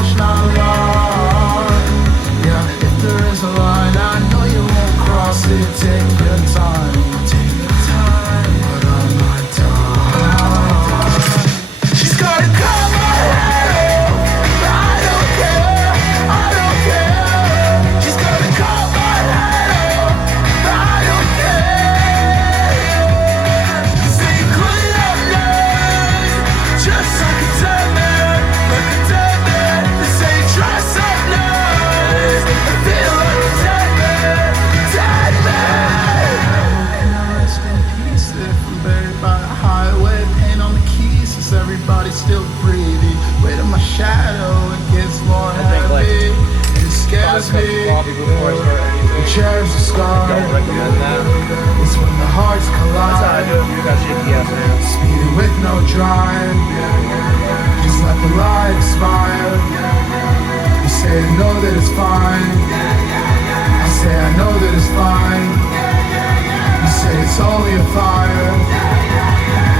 approach, not alone. Yeah, if there is a line, I know you won't cross it. Take your time, but I'm not done. She's gonna cut my head off. I don't care, I don't care. She's gonna cut my head off. I don't care. Say clean up nice, just like a dead man, like a dead man. They say dress up nice, I feel like a dead man, dead man. Can I rest in peace if I'm buried by the highway? Paint on the keys, is everybody still breathing? Weight of my shadow, it gets more heavy, and it scares me. The chairs are scarred. Don't recommend that. It's when the hearts collide. That's how I do it. You got shaky ass hands. Speeding with no drive, just let the light expire. You say I know that it's fine. I say I know that it's fine. You say it's only a fire.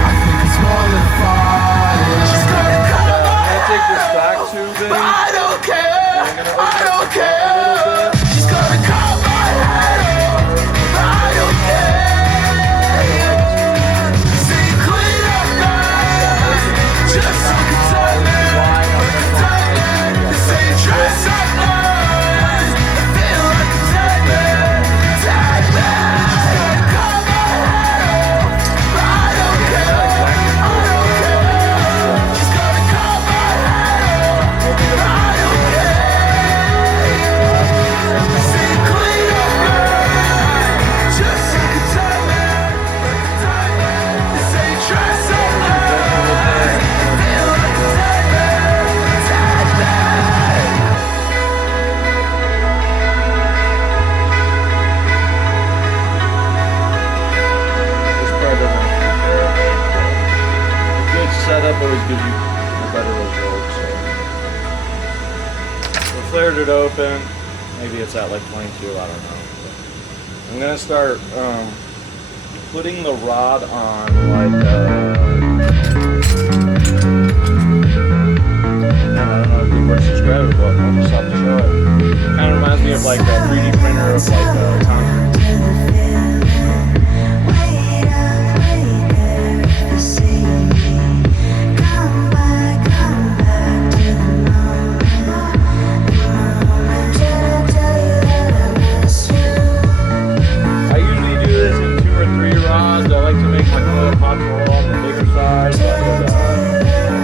I think it's more than fire. She's gonna cut I'm gonna take this back to the. I don't care. I don't care. She's gonna cut my head off. I don't care. Say clean up nice, just like a dead man, like a dead man. They say dress up nice, I feel like a dead man, dead man. She's gonna cut my head off. I don't care. I don't care. She's gonna cut my head off. I don't care. Say clean up nice, just like a dead man, like a dead man. They say dress up nice, I feel like a dead man, dead man. This part doesn't a good setup always gives you a better result. So we flared it open. Maybe it's at like 22. I don't know. I'm gonna start putting the rod on like. I don't know if people are subscribed, but I'll just have to show it. Kind of reminds me of like a 3D printer of like concrete. I usually do this in 2 or 3 rods. I like to make my coil pot roll on the bigger side, but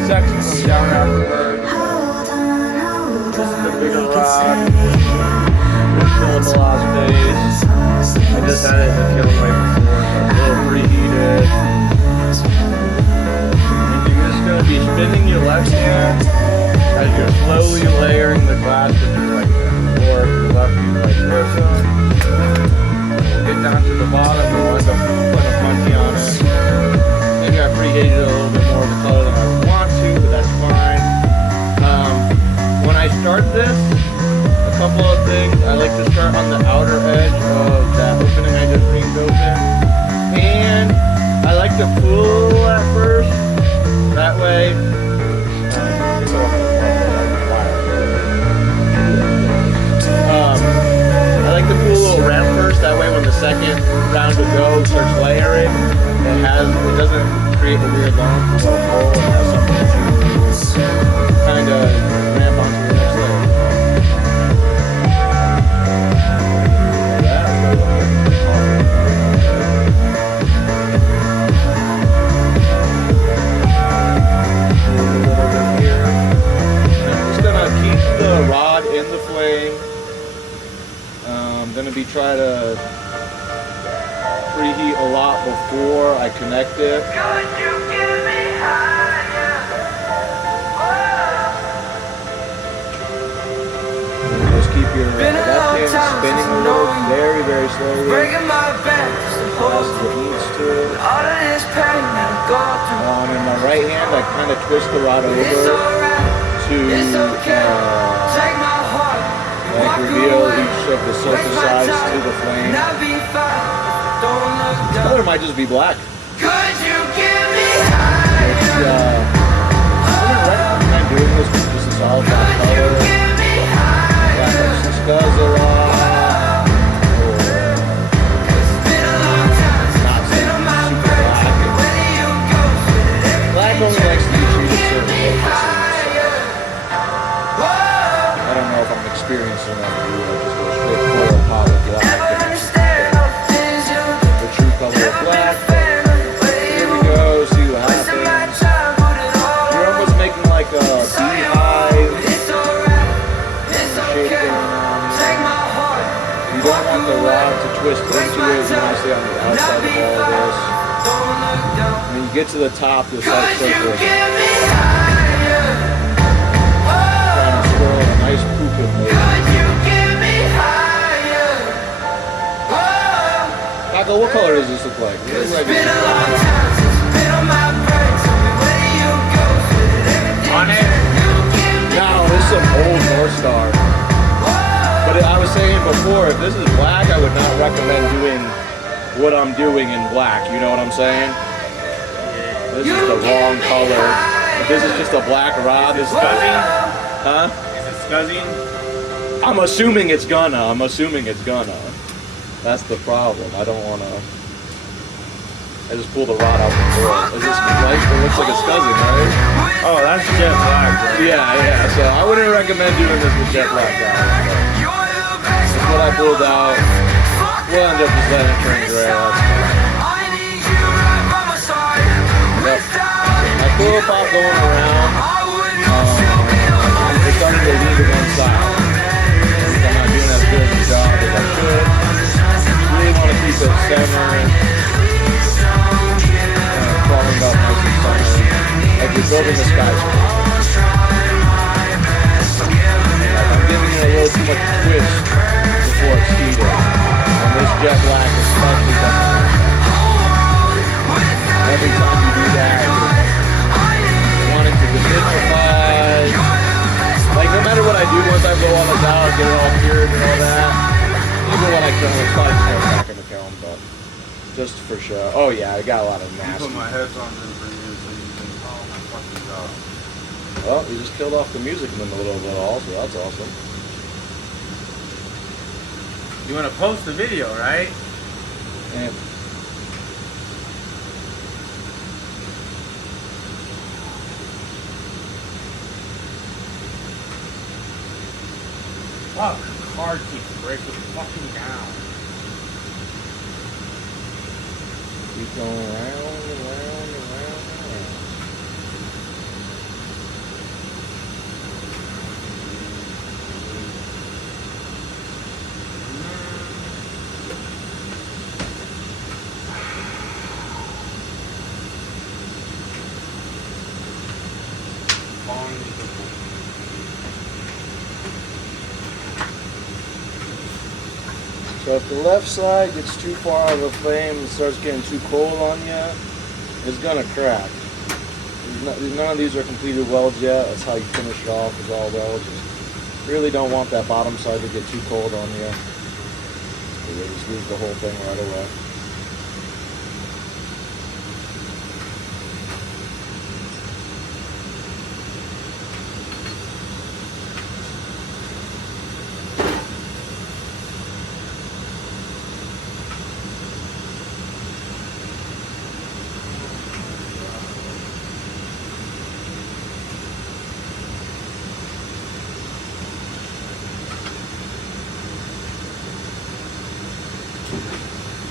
section comes down afterwards. This is the bigger rod. It's filling the last phase. I just had it in the kiln right before, so it's a little preheated. And you're just going to be spinning your left hand as you're slowly layering the glass with your right hand. Or if your left hand like this. Get down to the bottom and wind up putting a punchy on it. Maybe I preheated it a little bit more of the color than I want to, but that's fine. When I start this, a couple of things. I like to start on the outer edge of that opening I just rigged open. And I like to pull at first. That way, I like to pull a little ramp first. That way when the second round to go starts layering, it doesn't create a weird lump or a hole. It has something to kind of ramp onto the next layer. Try to preheat a lot before I connect it. Just keep your left hand spinning a little, very, very slowly. As it needs to. In my right hand, I kind of twist the rod over to like reveal each of the silky sides to the flame. This color might just be black. It's, I wouldn't recommend doing this because this is all black color. certain locations. I don't know if I'm experienced enough to do it. Just go straight coil pot with black and the true color of black. But here we go, see what happens. You're almost making like a beehive shape going on. You don't want the rod to twist into it. You want to stay on the outside of all this. When you get to the top, you'll start circling. Trying to swirl a nice pooping motion. Michael, what color does this look like? What does that on it? No, this is some old North Star. But I was saying before, if this is black, I would not recommend doing what I'm doing in black. You know what I'm saying? This is the wrong color. If this is just a black rod, this is scuzzing. Huh? Is it scuzzing? I'm assuming it's gonna. That's the problem. I don't wanna. I just pull the rod out the door. Is this like? It looks like it's scuzzing, right? Oh, that's jet black, bro. Yeah. So I wouldn't recommend doing this with jet black, guys. That's what I pulled out. We'll end up just letting it turn gray. That's fine. Yep. My coil pop going around. It's starting to lean to one side. I'm not doing as good of a job as I could. Really want to keep it centered. Crawling up nice and centered. Like you're building a skyscraper. Like I'm giving it a little too much twist before it's heated. And this jet black especially doesn't like that. Every time you do that, you're wanting to demystify. Like no matter what I do, once I blow all this out, get it all cured and all that, even when I kill it, it's probably just going back in the kiln, but just for show. Oh yeah, I got a lot of nasty. You put my headphones in for you so you can call my fucking job. Well, you just killed off the music in the middle of it all, so that's awesome. You want to post the video, right? And Fuck, card keeps breaking fucking down. keep going round and round and round and round. So if the left side gets too far out of the flame and starts getting too cold on you, it's gonna crack. None of these are completed welds yet. That's how you finish it off, is all welds. You really don't want that bottom side to get too cold on you. You just lose the whole thing right away.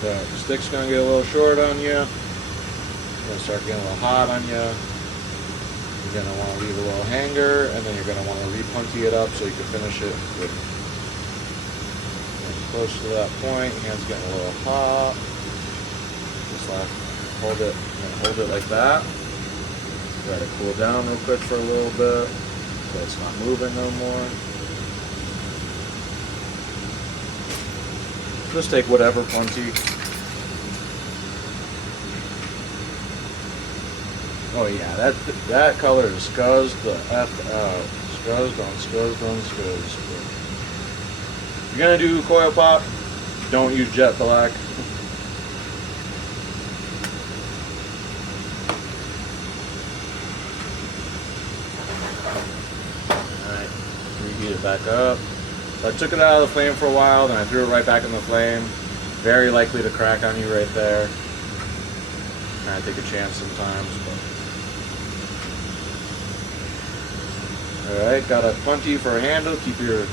The stick's gonna get a little short on you. It's gonna start getting a little hot on you. You're gonna want to leave a little hanger, and then you're gonna want to re-punty it up so you can finish it with. Close to that point, hand's getting a little hot. Just like hold it, and hold it like that. Let it cool down real quick for a little bit, so it's not moving no more. Just take whatever punty. Oh yeah, that color is scuzzed the F out. Scuzzed on scuzzed on scuzzed. If you're gonna do coil pop, don't use jet black. Alright, reheat it back up. So I took it out of the flame for a while, then I threw it right back in the flame. Very likely to crack on you right there. I take a chance sometimes, but Alright, got a punty for a handle. Keep your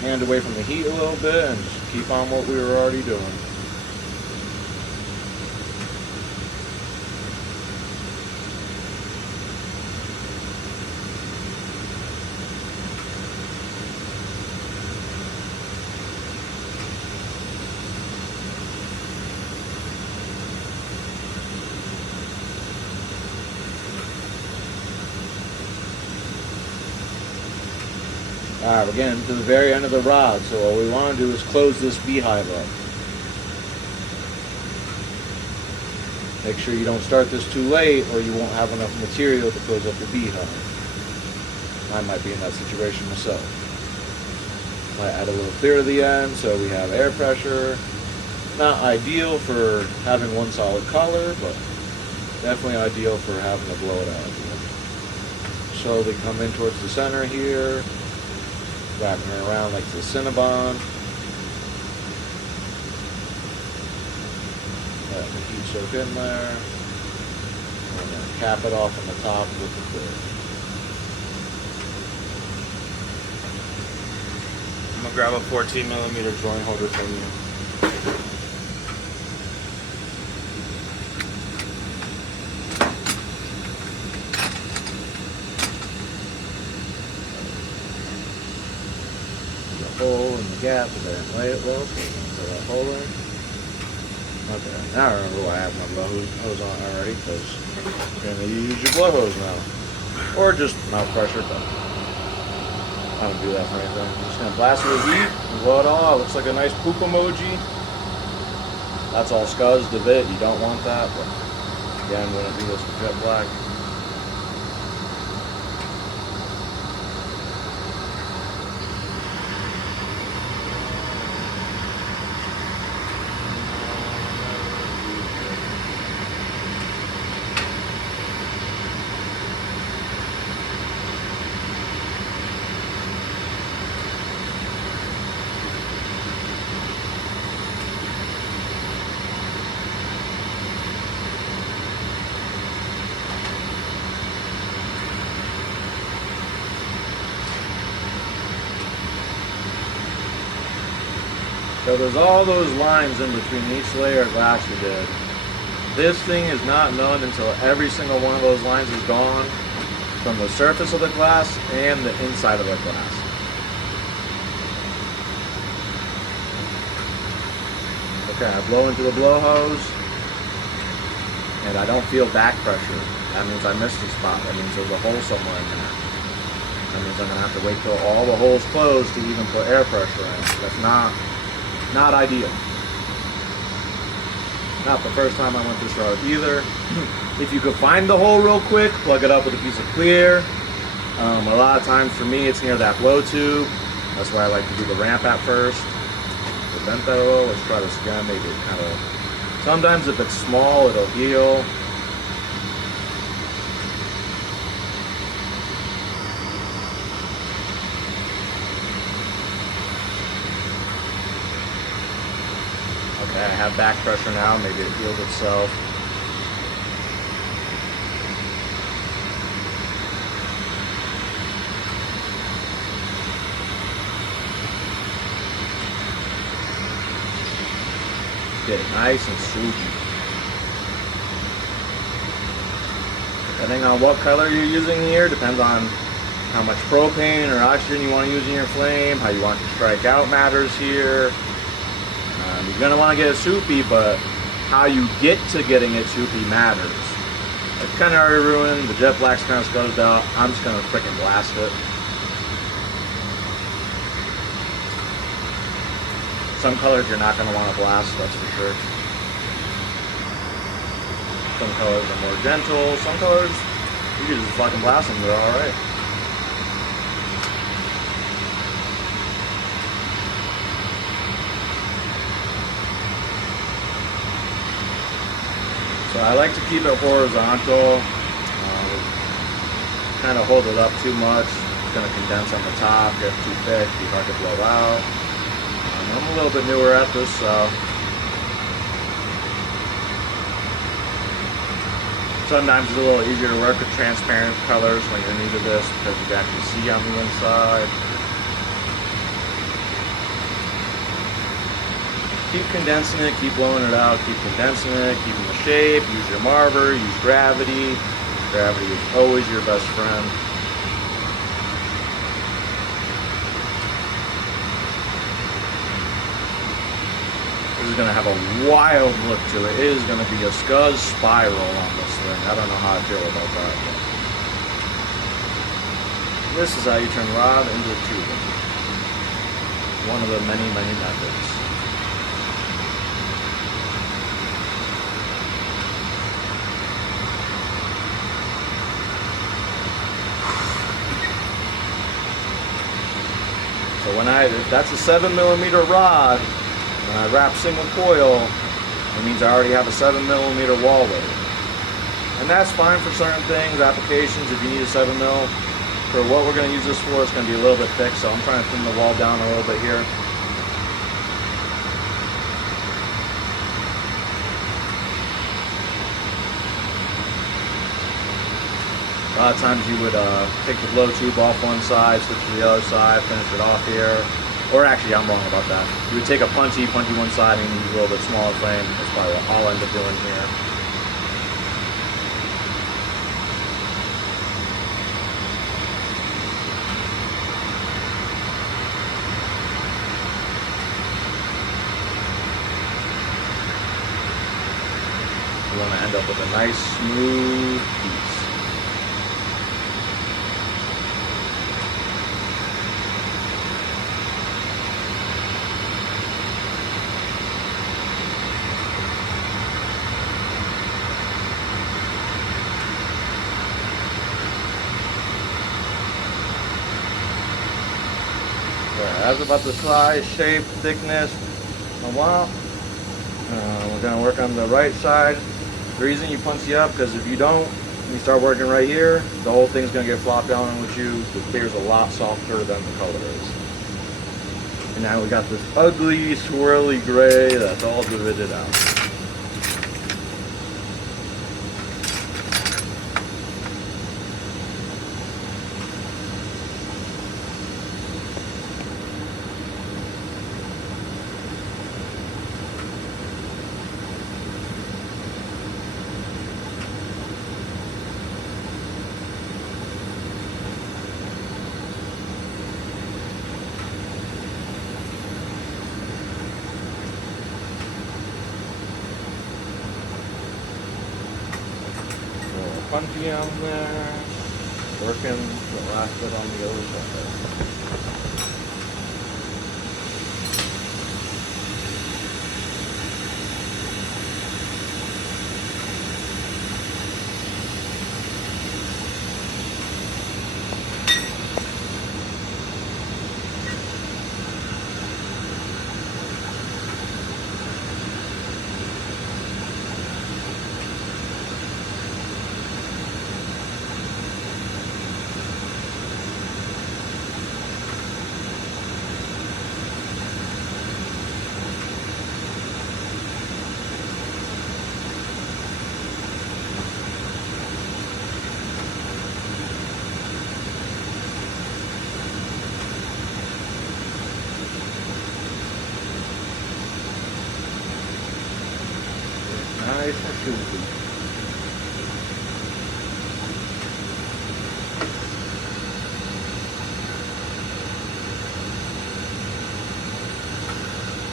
hand away from the heat a little bit and just keep on what we were already doing. Alright, we're getting to the very end of the rod, so what we want to do is close this beehive up. Make sure you don't start this too late or you won't have enough material to close up the beehive. I might be in that situation myself. Might add a little clear to the end so we have air pressure. Not ideal for having one solid color, but definitely ideal for having to blow it out. Slowly come in towards the center here. Wrapping her around like the Cinnabon. Let the heat soak in there. And then cap it off on the top with the clear. I'm gonna grab a 14mm drawing holder from you. Hole in the gap, but I didn't lay it well, so I'm gonna put that hole in. Okay, now I remember why I have my blow hose on already, because you're gonna use your blow hose now. Or just mouth pressure, but I don't do that for anything. I'm just gonna blast it with heat and blow it all out. Looks like a nice poop emoji. That's all scuzzed a bit, you don't want that, but again, wouldn't do this with jet black. So there's all those lines in between each layer of glass you did. This thing is not known until every single one of those lines is gone from the surface of the glass and the inside of the glass. Okay, I blow into the blow hose and I don't feel back pressure. That means I missed a spot. That means there's a hole somewhere in there. That means I'm gonna have to wait till all the holes close to even put air pressure in. That's not ideal. Not the first time I went this route either. If you could find the hole real quick, plug it up with a piece of clear. A lot of times for me it's near that blow tube. That's why I like to do the ramp at first. Prevent that a little. Let's try this again. Maybe it kind of... Sometimes if it's small, it'll heal. Okay, I have back pressure now. Maybe it heals itself. Get it nice and soupy. Depending on what color you're using here, depends on how much propane or oxygen you want to use in your flame, how you want to strike out matters here. You're going to want to get it soupy, but how you get to getting it soupy matters. It's kind of already ruined. The jet black's kind of scuzzed out. I'm just going to freaking blast it. Some colors you're not going to want to blast, that's for sure. Some colors are more gentle. Some colors, you can just fucking blast them, they're alright. So I like to keep it horizontal. Kind of hold it up too much. It's going to condense on the top, get too thick, be hard to blow out. I'm a little bit newer at this, so Sometimes it's a little easier to work with transparent colors when you're new to this because you can actually see on the inside. Keep condensing it, keep blowing it out, keep condensing it, keeping the shape, use your marver, use gravity. Gravity is always your best friend. This is going to have a wild look to it. It is going to be a scuzz spiral on this thing. I don't know how I feel about that. But this is how you turn rod into a tubing. One of the many, many methods. So if that's a 7mm rod, when I wrap single coil, it means I already have a 7mm wall weight. And that's fine for certain things, applications, if you need a 7mm. For what we're going to use this for, it's going to be a little bit thick, so I'm trying to thin the wall down a little bit here. A lot of times you would take the blow tube off one side, switch to the other side, finish it off here. Or actually, I'm wrong about that. You would take a punchy one side and use a little bit smaller frame. That's probably what I'll end up doing here. You want to end up with a nice, smooth piece. That's about the size, shape, thickness. We're going to work on the right side. The reason you punch up, because if you don't, you start working right here, the whole thing's going to get flopped down with you. The clear's a lot softer than the color is. And now we got this ugly, swirly gray that's all divided out. Punchy on there, working the last bit on the other side. Nice and choosy.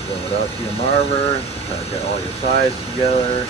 Blow it out to your marver, try to get all your sides together.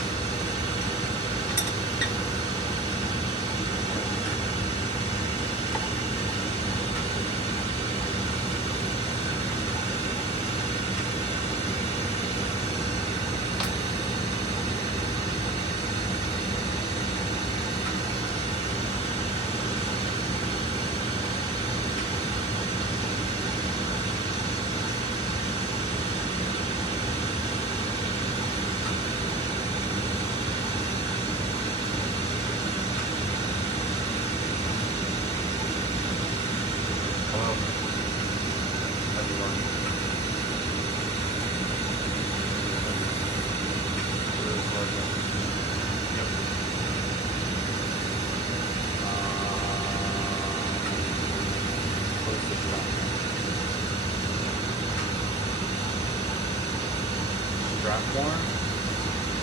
platform.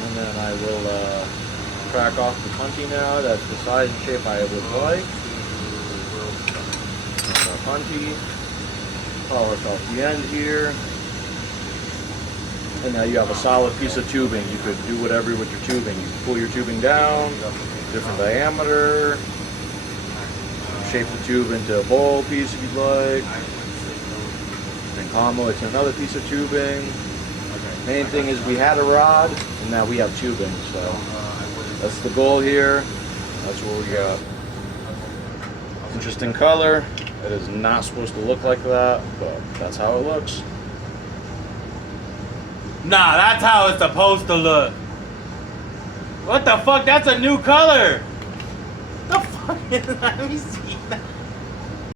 And then I will crack off the punty now. That's the size and shape I would like. And the punty. Polish off the end here. And now you have a solid piece of tubing. You could do whatever with your tubing. You can pull your tubing down, different diameter, shape the tube into a bowl piece if you'd like. And combo it to another piece of tubing. Main thing is we had a rod, and now we have tubing. So that's the goal here. That's what we got. Interesting color. It is not supposed to look like that, but that's how it looks. Nah, that's how it's supposed to look. What the fuck? That's a new color. The fuck is that? Let me see.